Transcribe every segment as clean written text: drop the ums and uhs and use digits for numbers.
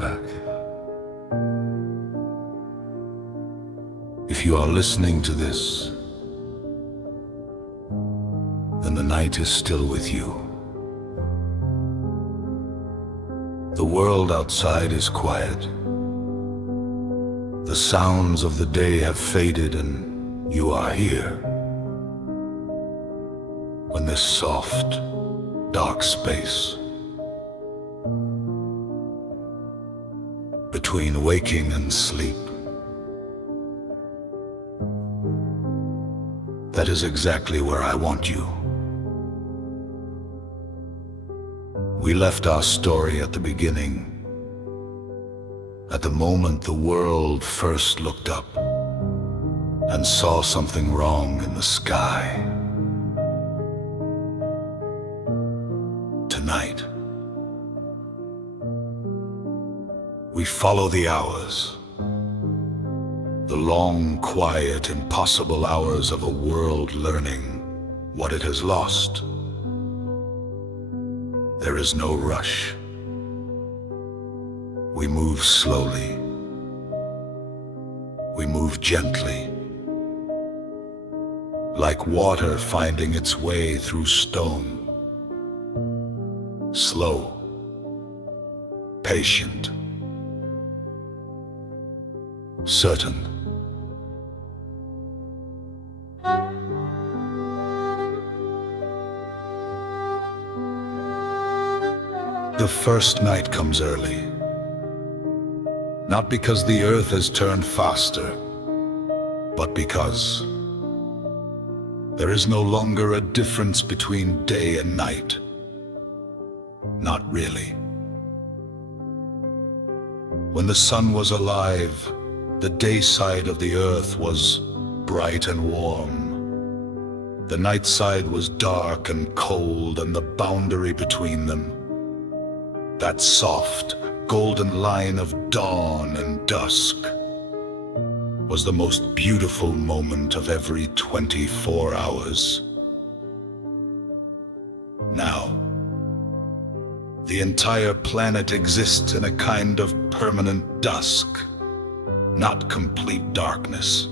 back. If you are listening to this, then the night is still with you. The world outside is quiet. The sounds of the day have faded and you are here. When this soft, dark space between waking and sleep, that is exactly where I want you. We left our story at the beginning, at the moment the world first looked up and saw something wrong in the sky. Tonight, we follow the hours, the long, quiet, impossible hours of a world learning what it has lost. There is no rush. We move slowly. We move gently, like water finding its way through stone. Slow, patient, certain. The first night comes early, not because the earth has turned faster, but because there is no longer a difference between day and night. Not really. When the sun was alive, the day side of the earth was bright and warm. The night side was dark and cold, and the boundary between them, that soft, golden line of dawn and dusk, was the most beautiful moment of every 24 hours. Now, the entire planet exists in a kind of permanent dusk, not complete darkness.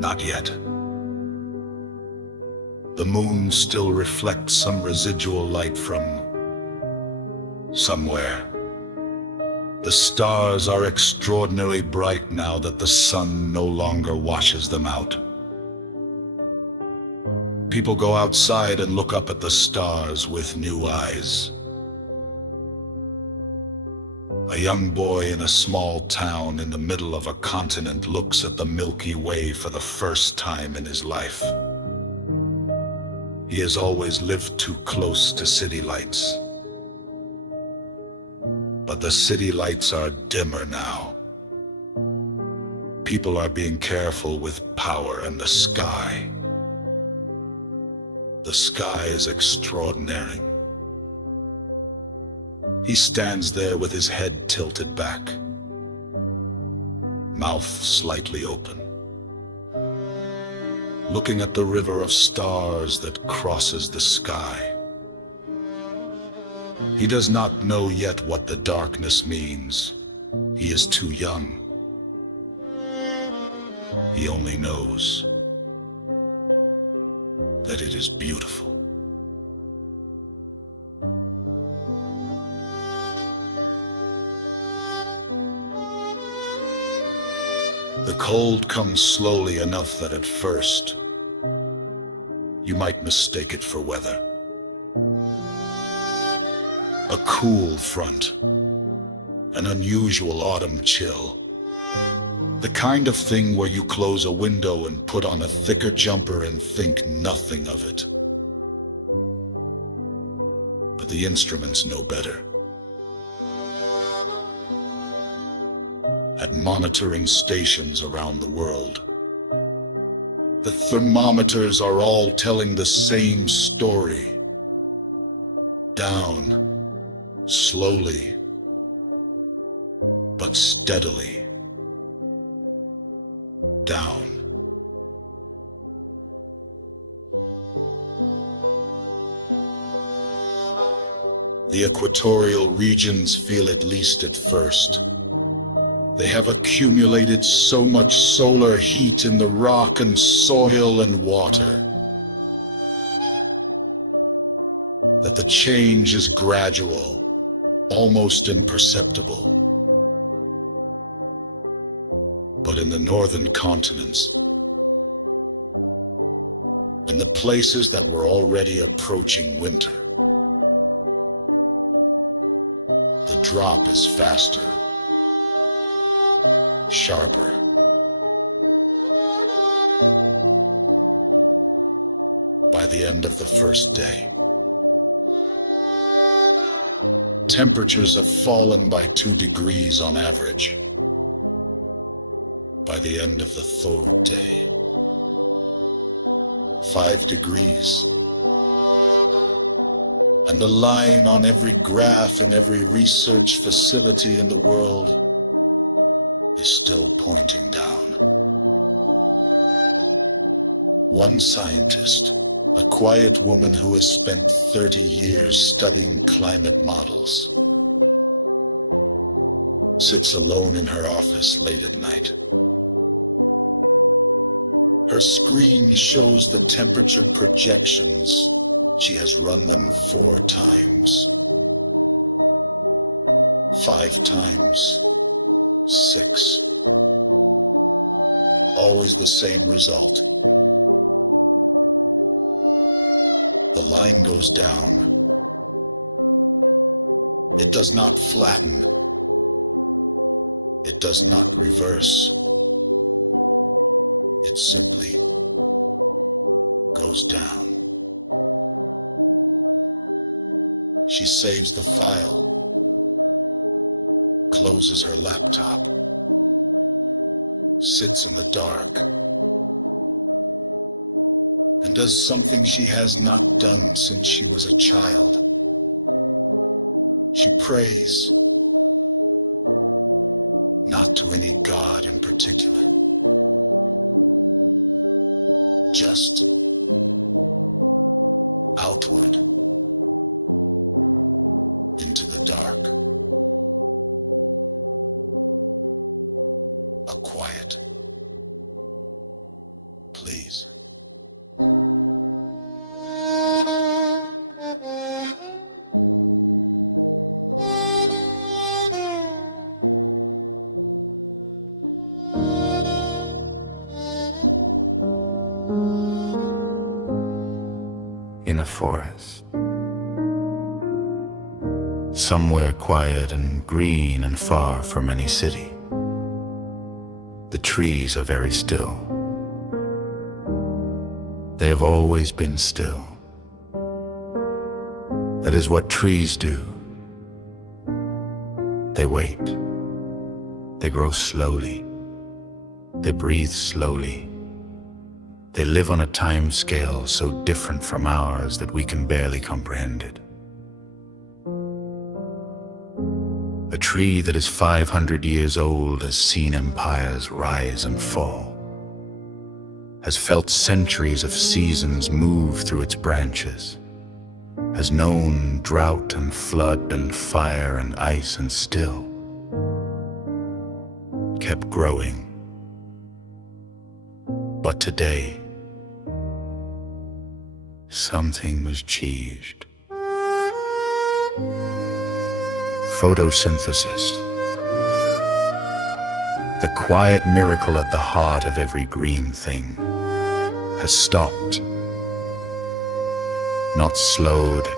Not yet. The moon still reflects some residual light from somewhere. The stars are extraordinarily bright now that the sun no longer washes them out. People go outside and look up at the stars with new eyes. A young boy in a small town in the middle of a continent looks at the Milky Way for the first time in his life. He has always lived too close to city lights. But the city lights are dimmer now. People are being careful with power, and the sky is extraordinary. He stands there with his head tilted back, mouth slightly open, looking at the river of stars that crosses the sky. He does not know yet what the darkness means. He is too young. He only knows that it is beautiful. The cold comes slowly enough that at first you might mistake it for weather. A cool front, an unusual autumn chill, the kind of thing where you close a window and put on a thicker jumper and think nothing of it. But the instruments know better. At monitoring stations around the world, the thermometers are all telling the same story. Down, slowly, but steadily. Down. The equatorial regions feel it least at first. They have accumulated so much solar heat in the rock and soil and water that the change is gradual, almost imperceptible. But in the northern continents, in the places that were already approaching winter, the drop is faster, sharper. By the end of the first day, temperatures have fallen by 2 degrees on average. By the end of the third day, 5 degrees. And the line on every graph in every research facility in the world is still pointing down. One scientist, a quiet woman who has spent 30 years studying climate models, sits alone in her office late at night. Her screen shows the temperature projections. She has run them 4 times. 5 times. 6. Always the same result. The line goes down. It does not flatten. It does not reverse. It simply goes down. She saves the file, closes her laptop, sits in the dark, and does something she has not done since she was a child. She prays, not to any god in particular, just outward into the dark. A quiet please. In a forest, somewhere quiet and green and far from any city, the trees are very still. They have always been still. That is what trees do. They wait. They grow slowly. They breathe slowly. They live on a time scale so different from ours that we can barely comprehend it. A tree that is 500 years old has seen empires rise and fall, has felt centuries of seasons move through its branches, has known drought and flood and fire and ice and still kept growing. But today, something was changed. Photosynthesis, the quiet miracle at the heart of every green thing, has stopped. Not slowed,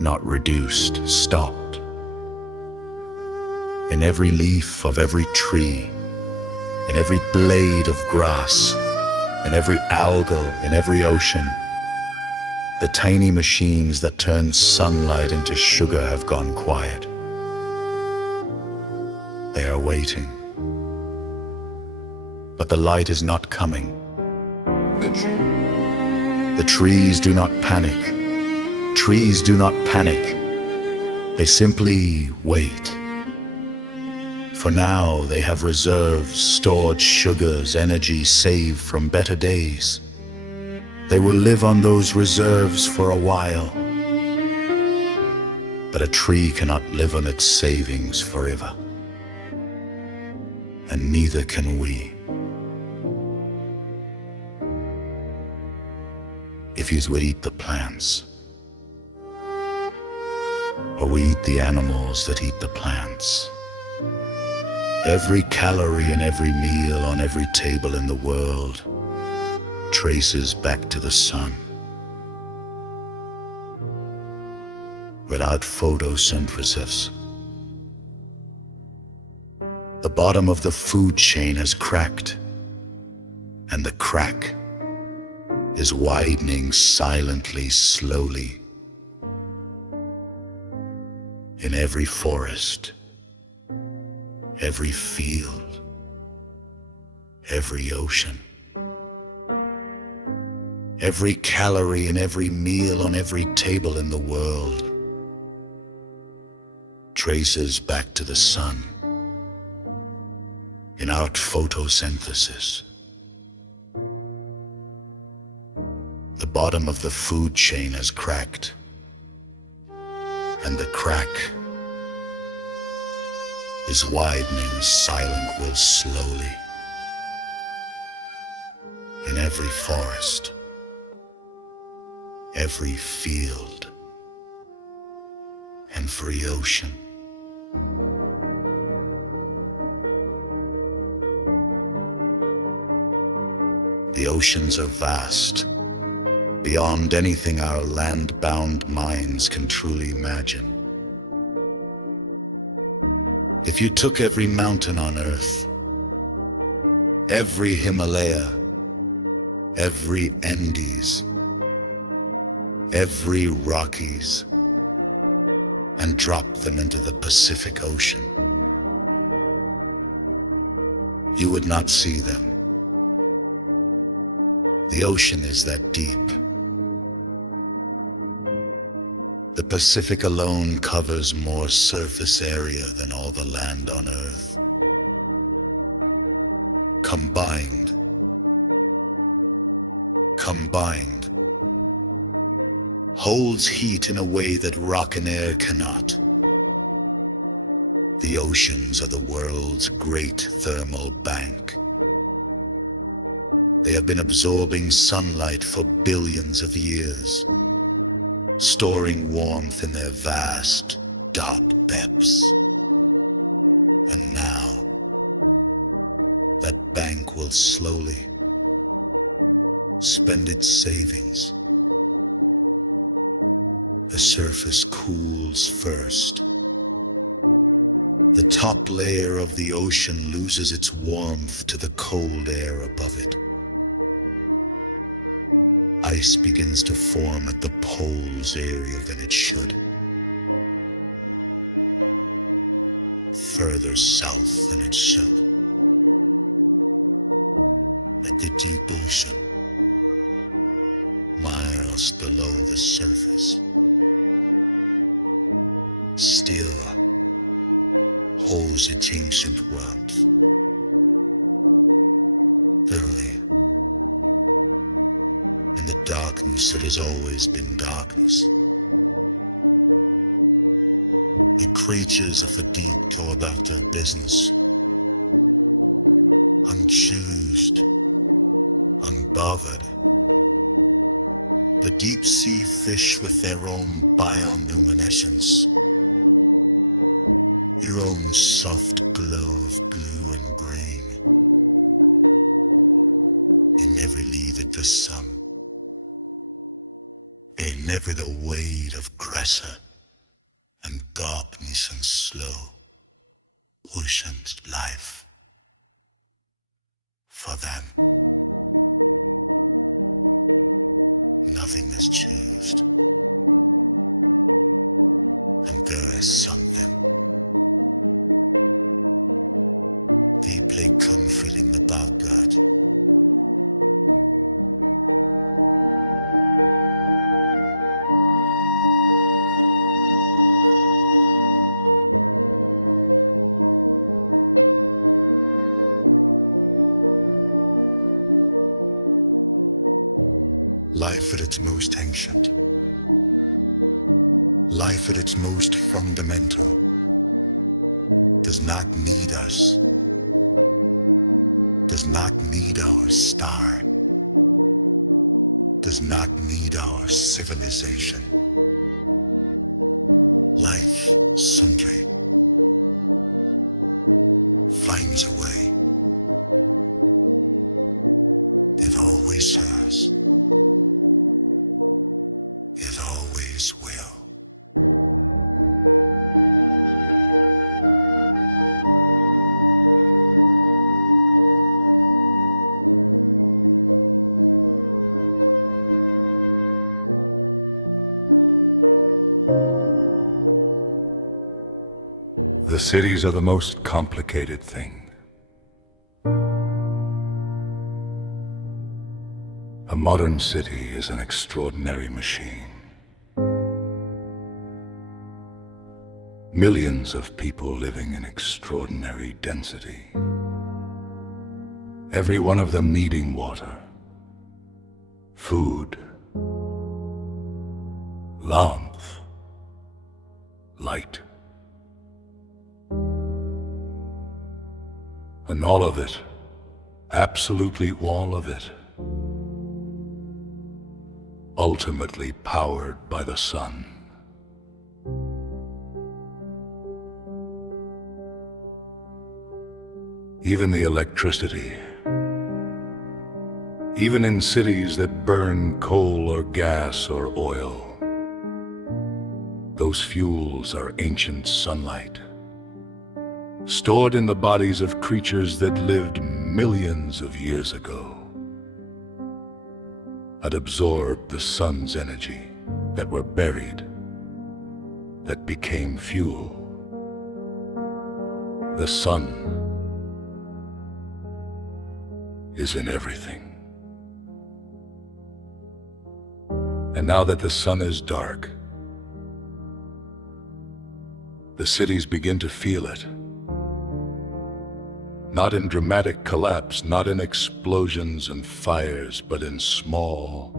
not reduced, stopped. In every leaf of every tree, in every blade of grass, in every algal, in every ocean, the tiny machines that turn sunlight into sugar have gone quiet. They are waiting. But the light is not coming. The trees do not panic. Trees do not panic. They simply wait. For now, they have reserves, stored sugars, energy saved from better days. They will live on those reserves for a while. But a tree cannot live on its savings forever, and neither can we. If you would eat the plants, or we eat the animals that eat the plants, every calorie in every meal on every table in the world traces back to the sun. Without photosynthesis, the bottom of the food chain has cracked, and the crack is widening silently, slowly, in every forest, every field, every ocean. Every calorie in every meal on every table in the world traces back to the sun in our photosynthesis. The bottom of the food chain has cracked, and the crack is widening silent will slowly in every forest, every field, and free ocean. The oceans are vast, beyond anything our land-bound minds can truly imagine. If you took every mountain on earth, every Himalaya, every Andes, every Rockies, and dropped them into the Pacific Ocean, you would not see them. The ocean is that deep. The Pacific alone covers more surface area than all the land on earth. Combined, holds heat in a way that rock and air cannot. The oceans are the world's great thermal bank. They have been absorbing sunlight for billions of years, storing warmth in their vast, dark depths. And now, that bank will slowly spend its savings. The surface cools first. The top layer of the ocean loses its warmth to the cold air above it. Ice begins to form at the poles earlier than it should. Further south than it should. At the deep ocean, miles below the surface, still holds its ancient warmth. Thoroughly, in the darkness that has always been darkness. The creatures of the deep go about their business, unchoosed, unbothered. The deep sea fish with their own bioluminescence, your own soft glow of blue and green. In every lead of the sun, in never the weight of Gressa and darkness and slow ocean's life for them. Nothing is chosen, and there is something deeply comforting about that. Life at its most ancient, Life at its most fundamental does not need us, does not need our star, does not need our civilization. Life simply finds a way. It always has. It always will. The cities are the most complicated thing. A modern city is an extraordinary machine. Millions of people living in extraordinary density. Every one of them needing water, food, warmth, light. And all of it, absolutely all of it, ultimately powered by the sun. Even the electricity, even in cities that burn coal or gas or oil, those fuels are ancient sunlight, stored in the bodies of creatures that lived millions of years ago, had absorbed the sun's energy, that were buried, that became fuel. The sun is in everything. And now that the sun is dark, the cities begin to feel it. Not in dramatic collapse, not in explosions and fires, but in small,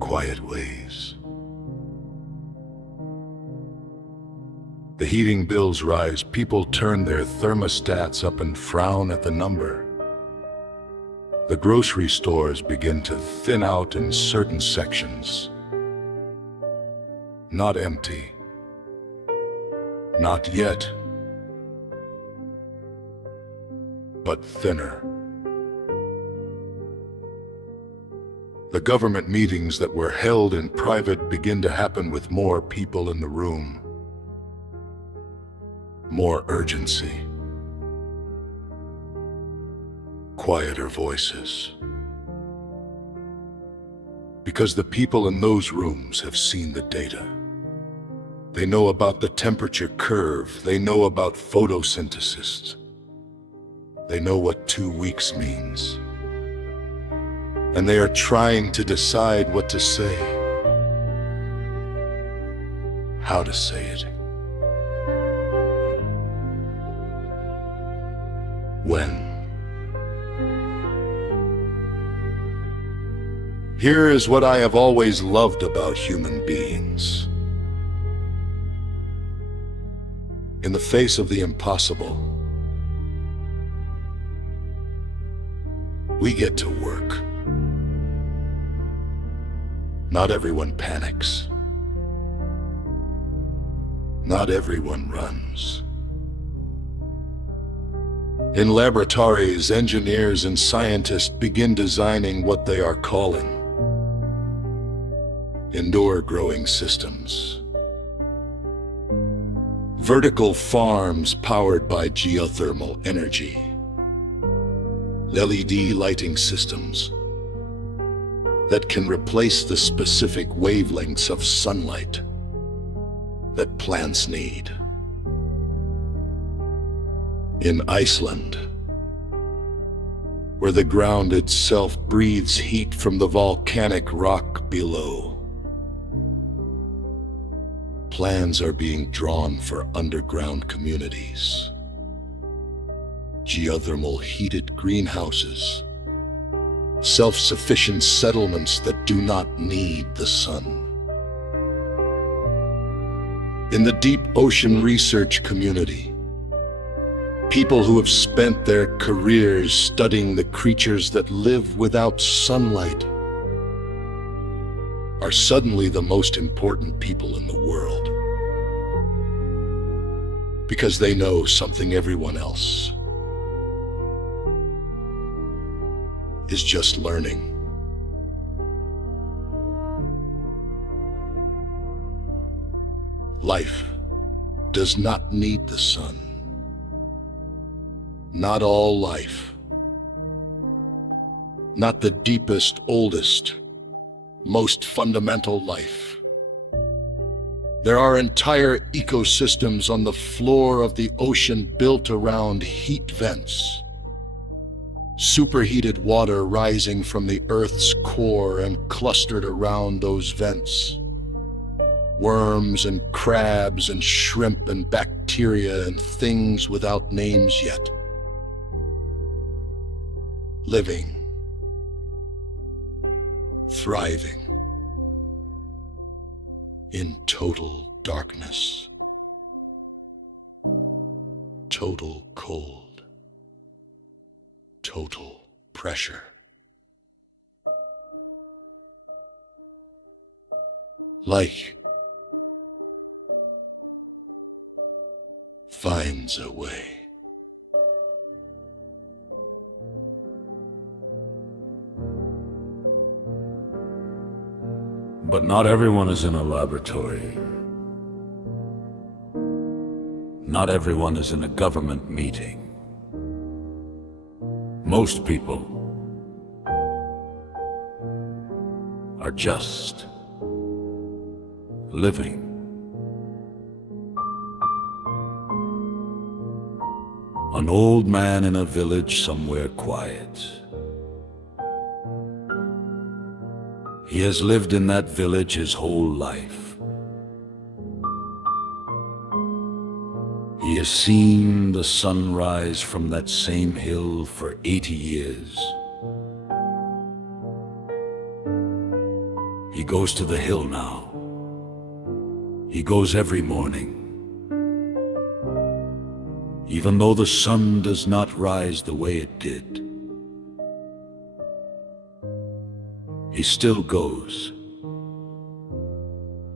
quiet ways. The heating bills rise, people turn their thermostats up and frown at the number. The grocery stores begin to thin out in certain sections. Not empty. Not yet. But thinner. The government meetings that were held in private begin to happen with more people in the room. More urgency. Quieter voices. Because the people in those rooms have seen the data. They know about the temperature curve. They know about photosynthesis. They know what 2 weeks means. And they are trying to decide what to say. How to say it. When. Here is what I have always loved about human beings. In the face of the impossible, we get to work. Not everyone panics. Not everyone runs. In laboratories, engineers and scientists begin designing what they are calling indoor growing systems. Vertical farms powered by geothermal energy. LED lighting systems that can replace the specific wavelengths of sunlight that plants need. In Iceland, where the ground itself breathes heat from the volcanic rock below, plans are being drawn for underground communities. Geothermal heated greenhouses, self-sufficient settlements that do not need the sun. In the deep ocean research community, people who have spent their careers studying the creatures that live without sunlight are suddenly the most important people in the world, because they know something everyone else is just learning. Life does not need the sun. Not all life. Not the deepest, oldest, most fundamental life. There are entire ecosystems on the floor of the ocean built around heat vents. Superheated water rising from the Earth's core and clustered around those vents. Worms and crabs and shrimp and bacteria and things without names yet. Living. Thriving. In total darkness. Total cold. Total pressure. Life finds a way. But not everyone is in a laboratory. Not everyone is in a government meeting. Most people are just living. An old man in a village somewhere quiet. He has lived in that village his whole life. He has seen the sun rise from that same hill for 80 years. He goes to the hill now. He goes every morning. Even though the sun does not rise the way it did, he still goes.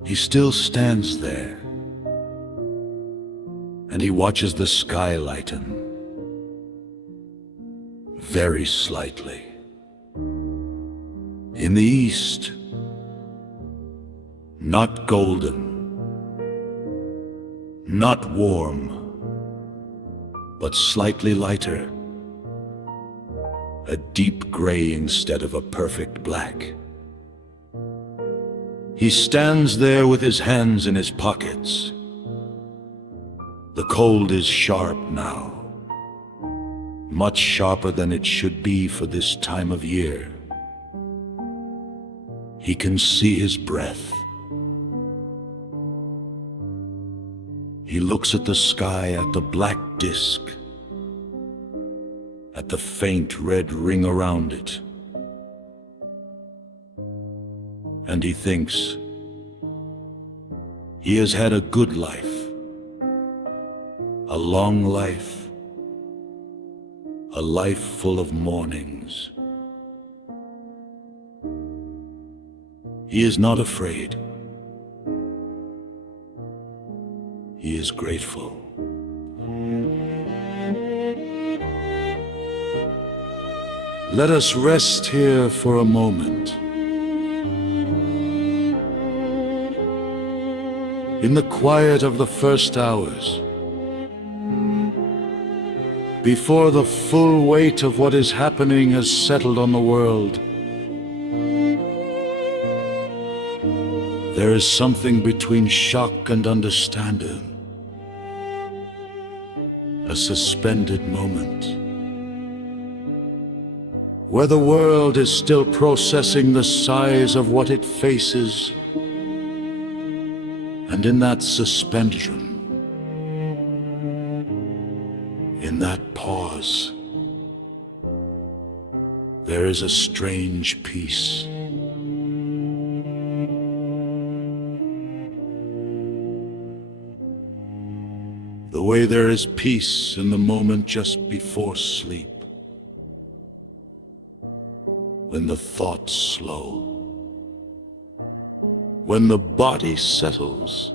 He still stands there, and he watches the sky lighten, very slightly. In the east, not golden, not warm, but slightly lighter, a deep gray instead of a perfect black. He stands there with his hands in his pockets. The cold is sharp now, much sharper than it should be for this time of year. He can see his breath. He looks at the sky, at the black disk, at the faint red ring around it, and he thinks he has had a good life, a long life, a life full of mornings. He is not afraid. He is grateful. Let us rest here for a moment. In the quiet of the first hours, before the full weight of what is happening has settled on the world, there is something between shock and understanding. A suspended moment, where the world is still processing the size of what it faces, and in that suspension, in that pause, there is a strange peace. The way there is peace in the moment just before sleep, when the thoughts slow, when the body settles,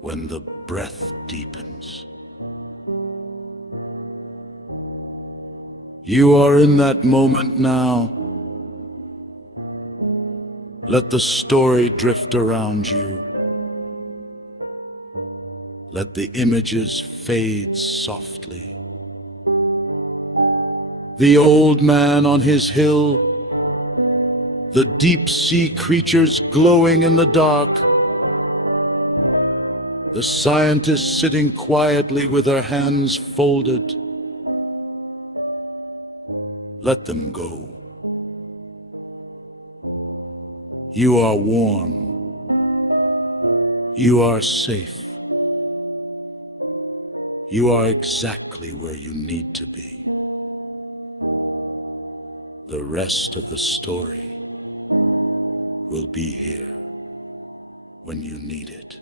when the breath deepens. You are in that moment now. Let the story drift around you. Let the images fade softly. The old man on his hill, the deep-sea creatures glowing in the dark, the scientist sitting quietly with her hands folded. Let them go. You are warm. You are safe. You are exactly where you need to be. The rest of the story will be here when you need it.